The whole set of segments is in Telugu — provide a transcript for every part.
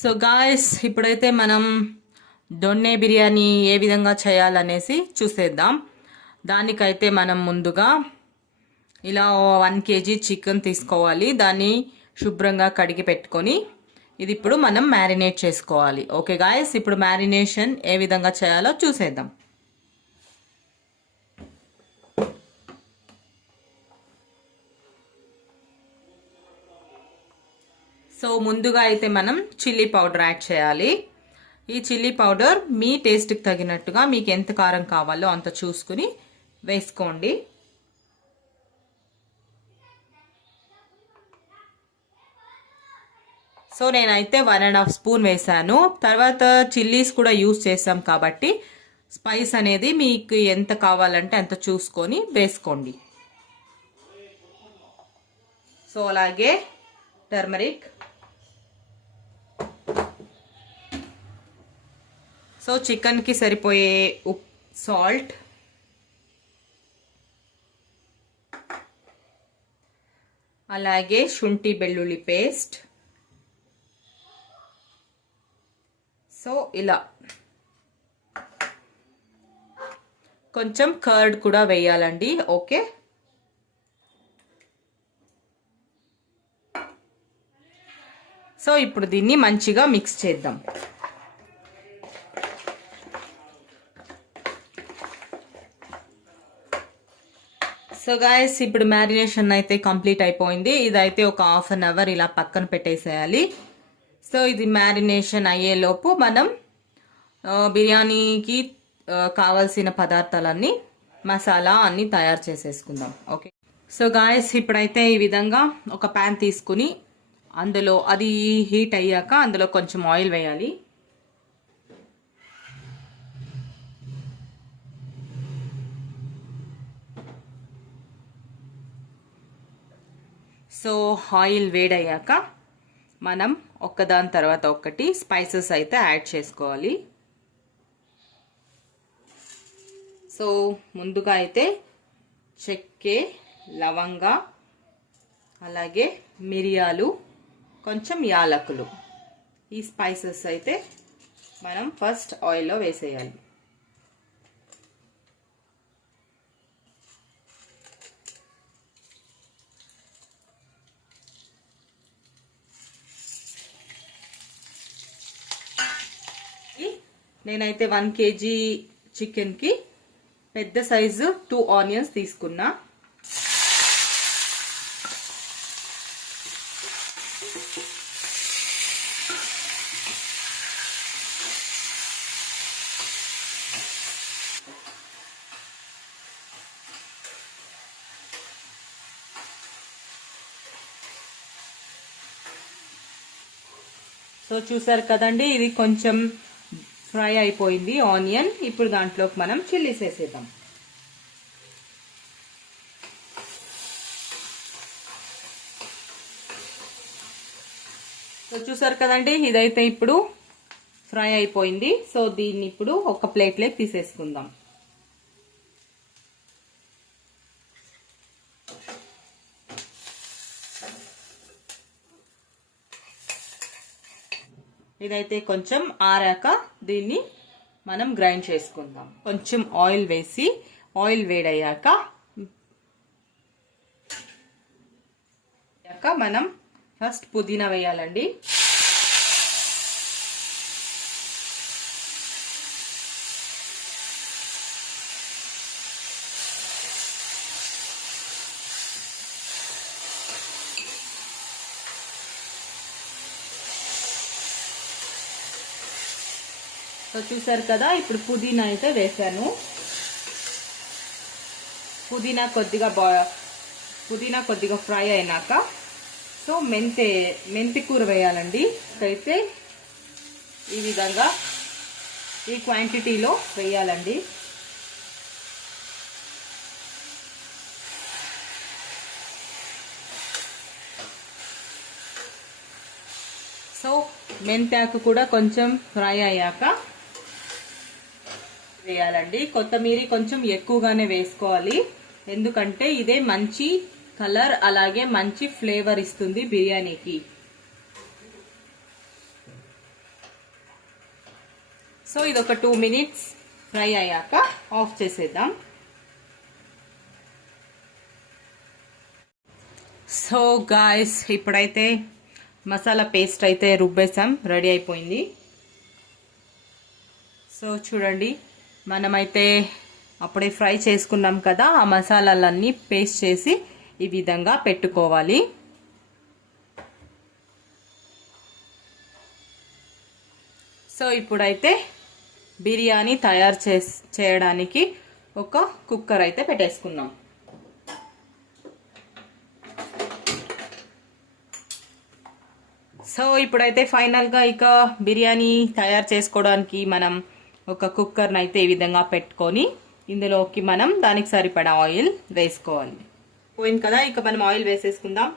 సో గాయస్ ఇప్పుడైతే మనం దొన్నె బిర్యానీ ఏ విధంగా చేయాలనేసి చూసేద్దాం. దానికైతే మనం ముందుగా ఇలా 1 kg చికెన్ తీసుకోవాలి. దాన్ని శుభ్రంగా కడిగి పెట్టుకొని ఇది ఇప్పుడు మనం మ్యారినేట్ చేసుకోవాలి. ఓకే గాయస్, ఇప్పుడు మ్యారినేషన్ ఏ విధంగా చేయాలో చూసేద్దాం. సో ముందుగా అయితే మనం చిల్లీ పౌడర్ యాడ్ చేయాలి. ఈ చిల్లీ పౌడర్ మీ టేస్ట్కి తగినట్టుగా మీకు ఎంత కారం కావాలో అంత చూసుకుని వేసుకోండి. సో నేనైతే 1.5 స్పూన్ వేసాను. తర్వాత చిల్లీస్ కూడా యూస్ చేసాం కాబట్టి స్పైస్ అనేది మీకు ఎంత కావాలంటే అంత చూసుకొని వేసుకోండి. సో అలాగే టర్మరిక్, సో చికెన్కి సరిపోయే సాల్ట్, అలాగే శుంఠి వెల్లుల్లి పేస్ట్. సో ఇలా కొంచెం కర్డ్ కూడా వేయాలండి. ఓకే, సో ఇప్పుడు దీన్ని మంచిగా మిక్స్ చేద్దాం. సో గాయస్ ఇప్పుడు మ్యారినేషన్ అయితే కంప్లీట్ అయిపోయింది. ఇదైతే ఒక 1/2 అవర్ ఇలా పక్కన పెట్టేసేయాలి. సో ఇది మ్యారినేషన్ అయ్యేలోపు మనం బిర్యానీకి కావాల్సిన పదార్థాలన్నీ మసాలా అన్నీ తయారు చేసేసుకుందాం. ఓకే, సో గాయస్ ఇప్పుడైతే ఈ విధంగా ఒక ప్యాన్ తీసుకుని అందులో అది హీట్ అయ్యాక అందులో కొంచెం ఆయిల్ వేయాలి. సో ఆయిల్ వేడయ్యాక మనం ఒక్కదాని తర్వాత ఒకటి స్పైసెస్ అయితే యాడ్ చేసుకోవాలి. సో ముందుగా అయితే చెక్కె, లవంగ, అలాగే మిరియాలు, కొంచెం యాలకులు, ఈ స్పైసెస్ అయితే మనం ఫస్ట్ ఆయిల్లో వేసేయాలి. నేనైతే 1 kg చికెన్కి పెద్ద సైజు 2 ఆనియన్స్ తీసుకున్నా. సో చూసారు కదండి, ఇది కొంచెం ఫ్రై అయిపోయింది ఆనియన్. ఇప్పుడు దాంట్లోకి మనం చిల్లీస్ వేసేద్దాం. సో చూసారు కదండి, ఇదైతే ఇప్పుడు ఫ్రై అయిపోయింది. సో దీన్ని ఇప్పుడు ఒక ప్లేట్లోకి తీసేసుకుందాం. ఇదైతే కొంచెం ఆరాక దీన్ని మనం గ్రైండ్ చేసుకుందాం. కొంచెం ఆయిల్ వేసి ఆయిల్ వేడయ్యాక మనం ఫస్ట్ పుదీనా వేయాలండి. సో చూసారు కదా, ఇప్పుడు పుదీనా అయితే వేసాను. పుదీనా కొద్దిగా ఫ్రై అయినాక సో మెంతి కూర వేయాలండి. అయితే ఈ విధంగా ఈ క్వాంటిటీలో వేయాలండి. సో మెంతాకు కూడా కొంచెం ఫ్రై అయ్యాక వేయాలండి. కొత్తిమీర కొంచెం ఎక్కువగానే వేసుకోవాలి, ఎందుకంటే ఇదే మంచి కలర్ అలాగే మంచి ఫ్లేవర్ ఇస్తుంది బిర్యానీకి. సో ఇది ఒక 2 minutes ఫ్రై అయ్యాక ఆఫ్ చేసేద్దాం. సో గాయస్ ఇప్పుడైతే మసాలా పేస్ట్ అయితే రుబ్బేసాం, రెడీ అయిపోయింది. సో చూడండి, మనమైతే అప్పుడే ఫ్రై చేసుకున్నాం కదా, ఆ మసాలాలన్నీ పేస్ట్ చేసి ఈ విధంగా పెట్టుకోవాలి. సో ఇప్పుడైతే బిర్యానీ తయారు చేయడానికి ఒక కుక్కర్ అయితే పెట్టేసుకున్నాం. సో ఇప్పుడైతే ఫైనల్గా ఇక బిర్యానీ తయారు చేసుకోవడానికి మనం ఒక కుక్కర్ని అయితే ఈ విధంగా పెట్టుకొని ఇందులోకి మనం దానికి సరిపడా ఆయిల్ వేసుకోవాలి. పోయింది కదా, ఇక మనం ఆయిల్ వేసేసుకుందాం.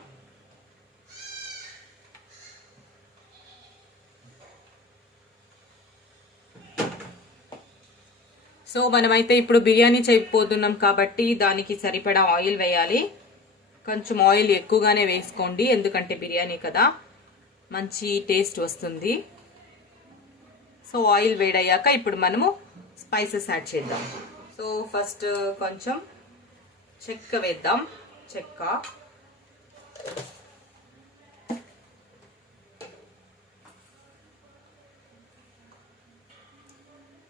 సో మనమైతే ఇప్పుడు బిర్యానీ చేయబోతున్నాం కాబట్టి దానికి సరిపడా ఆయిల్ వేయాలి. కొంచెం ఆయిల్ ఎక్కువగానే వేసుకోండి, ఎందుకంటే బిర్యానీ కదా, మంచి టేస్ట్ వస్తుంది. సో ఆయిల్ వేడయ్యాక ఇప్పుడు మనము స్పైసెస్ యాడ్ చేద్దాం. సో ఫస్ట్ కొంచెం చెక్క వేద్దాం, చెక్క,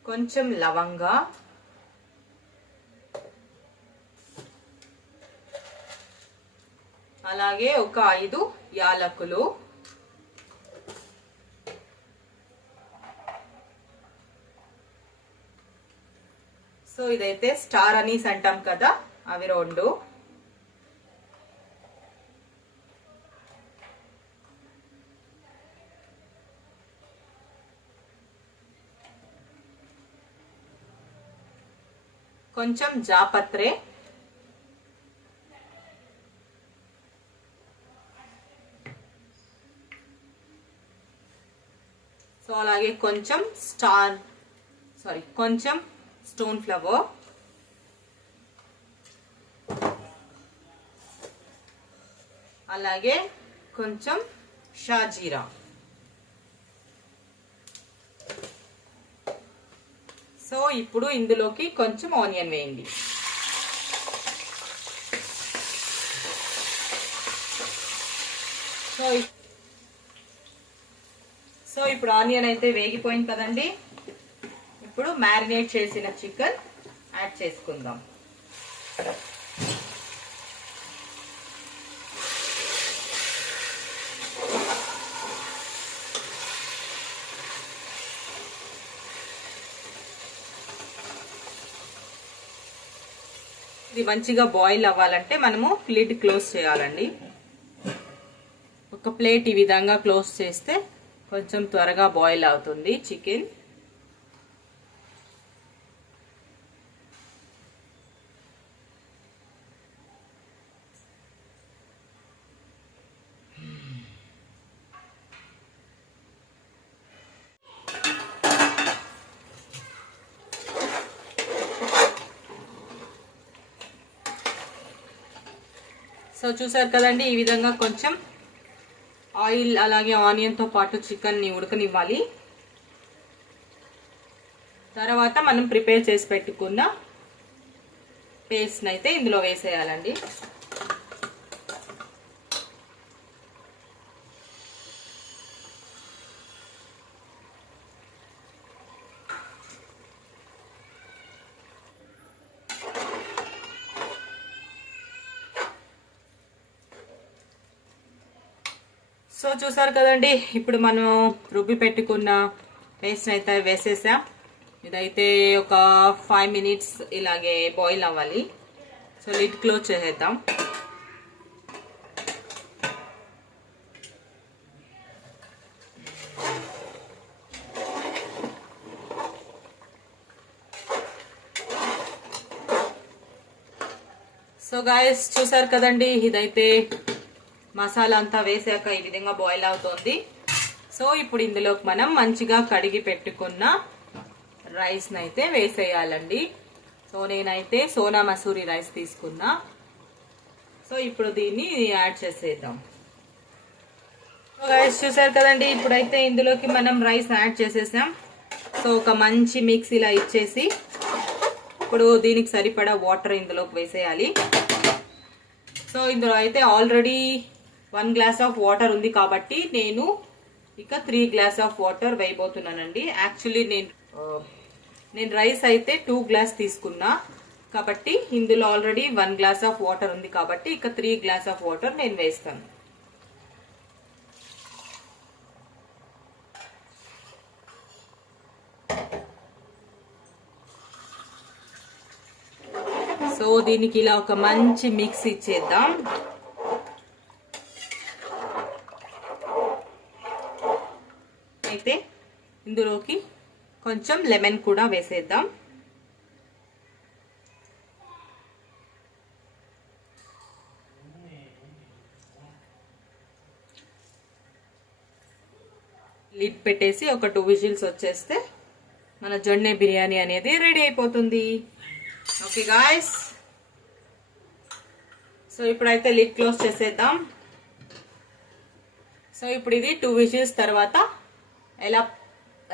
కొంచెం లవంగా, అలాగే ఒక 5 యాలకులు, సో ఇదైతే స్టార్ అనీస్ అంటాం కదా, అవి 2. కొంచెం జాపత్రే, సో అలాగే కొంచెం కొంచెం స్టోన్ ఫ్లవర్, అలాగే కొంచెం షాజీరా. సో ఇప్పుడు ఇందులోకి కొంచెం ఆనియన్ వేయండి. సో ఇప్పుడు ఆనియన్ అయితే వేగిపోయింది కదండి. ఇప్పుడు మ్యారినేట్ చేసిన చికెన్ యాడ్ చేసుకుందాం. ఇది మంచిగా బాయిల్ అవ్వాలంటే మనము లిడ్ క్లోజ్ చేయాలండి. ఒక ప్లేట్ ఈ విధంగా క్లోజ్ చేస్తే కొంచెం త్వరగా బాయిల్ అవుతుంది చికెన్. సో చూసారు కదండి, ఈ విధంగా కొంచెం ఆయిల్ అలాగే ఆనియన్తో పాటు చికెన్ని ఉడకనివ్వాలి. తర్వాత మనం ప్రిపేర్ చేసి పెట్టుకున్న పేస్ట్ని అయితే ఇందులో వేసేయాలండి. సో చూసారు కదండి, ఇప్పుడు మనం రుబ్బి పెట్టుకున్న పేస్ట్ అయితే వేసేసాం. ఇదైతే ఒక 5 minutes ఇలాగే బాయిల్ అవ్వాలి. సో లిడ్ క్లోజ్ చేసేద్దాం. సో గాయస్ చూసారు కదండి, ఇదైతే మసాలా అంతా వేసాక ఈ విధంగా బాయిల్ అవుతుంది. సో ఇప్పుడు ఇందులోకి మనం మంచిగా కడిగి పెట్టుకున్న రైస్ని అయితే వేసేయాలండి. సో నేనైతే సోనా మసూరి రైస్ తీసుకున్నా. సో ఇప్పుడు దీన్ని యాడ్ చేసేద్దాం. సో గైస్ చూసారు కదండి, ఇప్పుడైతే ఇందులోకి మనం రైస్ యాడ్ చేసేసాం. సో ఒక మంచి మిక్స్ ఇలా ఇచ్చేసి ఇప్పుడు దీనికి సరిపడా వాటర్ ఇందులోకి వేసేయాలి. సో ఇందులో అయితే ఆల్రెడీ 1 గ్లాస్ ఆఫ్ వాటర్ ఉంది కాబట్టి నేను ఇక 3 గ్లాస్ ఆఫ్ వాటర్ వేయబోతున్నానండి. యాక్చువల్లీ నేను రైస్ అయితే 2 గ్లాస్ తీసుకున్నా కాబట్టి ఇందులో ఆల్రెడీ 1 గ్లాస్ ఆఫ్ వాటర్ ఉంది కాబట్టి ఇక 3 గ్లాస్ ఆఫ్ వాటర్ నేను వేస్తాను. సో దీనికి ఇలా ఒక మంచి మిక్స్ ఇచ్చేద్దాం. అయితే ఇందులోకి కొంచెం లెమన్ కూడా వేసేద్దాం. లిడ్ పెట్టేసి ఒక 2 విజిల్స్ వచ్చేస్తే మన జొన్నె బిర్యానీ అనేది రెడీ అయిపోతుంది. ఓకే గాయ్స్, సో ఇప్పుడైతే లిడ్ క్లోజ్ చేసేద్దాం. సో ఇప్పుడు ఇది 2 విజిల్స్ తర్వాత ఎలా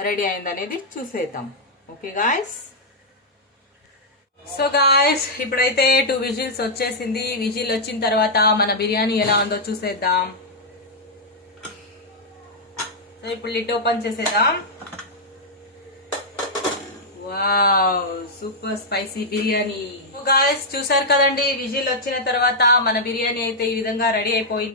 రెడీ అయింది అనేది చూసేద్దాం. ఓకే గాయ్స్, సో గాయ్స్ ఇప్పుడైతే 2 విజిల్స్ వచ్చేసింది. విజిల్ వచ్చిన తర్వాత మన బిర్యానీ ఎలా ఉందో చూసేద్దాం. సో ఇప్పుడు లిడ్ ఓపెన్ చేసేద్దాం. Wow, super spicy biryani. Guys చూసారు కదండి, విజిల్ వచ్చిన తర్వాత మన బిర్యానీ అయితే ఈ విధంగా రెడీ అయిపోయింది.